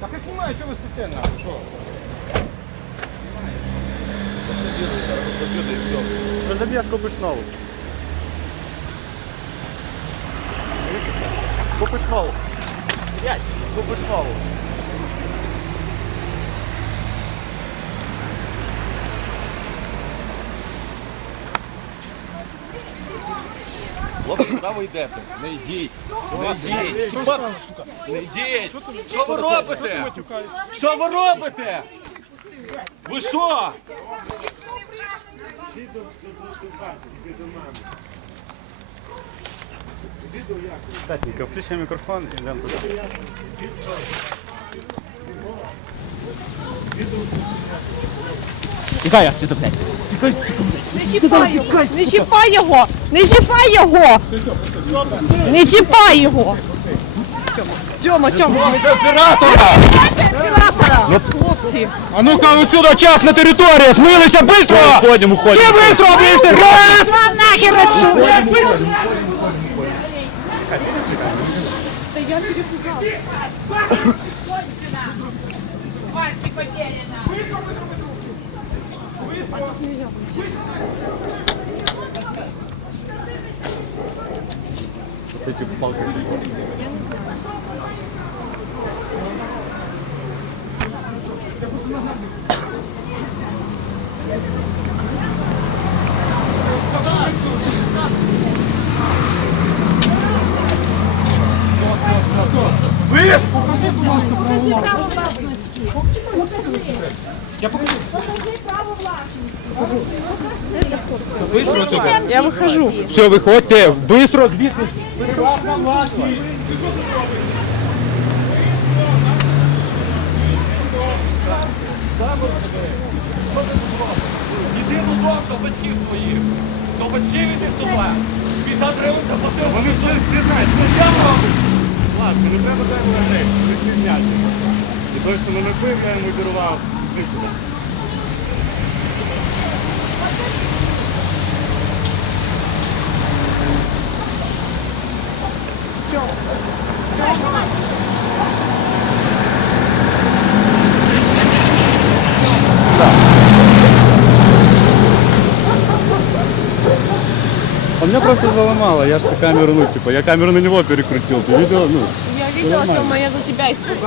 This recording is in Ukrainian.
Так я знімаю, чого ви стоїте нахуй? Що? Розоб'єш купиш нову. Купиш нову. Блядь, купиш нову. Хлопці, куди ви йдете? Не йдіть. Не йдіть. Не йдіть. Що ви робите? Що ви робите? Ви що? Татенька, включи мікрофон і йдемо туди. Тікай, я сюди, блядь. Не чіпай його! Не чіпай його! Не чіпай його! Не чіпай його! Тьома, Тьома! Оператора! Оператора! Хлопці! А ну-ка, отсюда частна територія! Змилися, быстро! Уходимо, уходимо. Всі быстро, быстро! Раз! Вам нахер отсюда! Це тип з палки цього. Покажи право власності. Покажи. Покажи право власності. Покажи. Я вихожу. Все, виходьте, быстро звідти. Іди додому до батьків своїх. До батьків іди сюди. 50 гривень заплатив. Вони все знають. Ладно, не треба зайву агресію, ви всі зняті. І той, що мене пив, я йому дарував. Іди сюди. Меня просто заломало, я же камеру, ну, типа, я камеру на него перекрутил, ты видел, ну, Я видела, что моя за тебя испугалась.